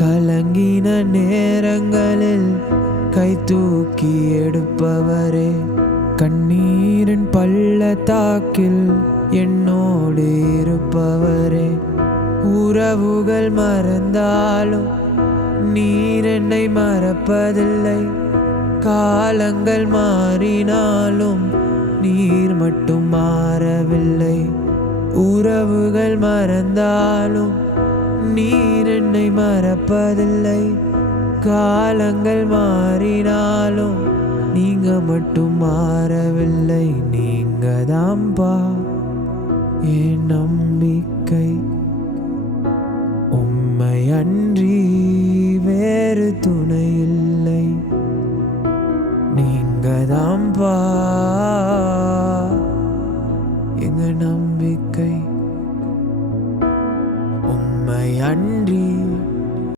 கலங்கின நேரங்களில் கை தூக்கி எடுப்பவரே, கண்ணீரின் பள்ளத்தாக்கில் என்னோடு இருப்பவரே, உறவுகள் மறந்தாலும் நீர் என்னை மறப்பதில்லை, காலங்கள் மாறினாலும் நீர் மட்டும் மாறவில்லை. உறவுகள் மறந்தாலும் நீர் என்னை மறப்பதில்லை, காலங்கள் மாறினாலும் நீங்க மட்டும் மாறவில்லை. நீங்க தான்பா என் நம்பிக்கை, உம்மை அன்றி வேறு துணை இல்லை. நீங்க தான்பா எங்க நம்பிக்கை, உம்மை அன்றி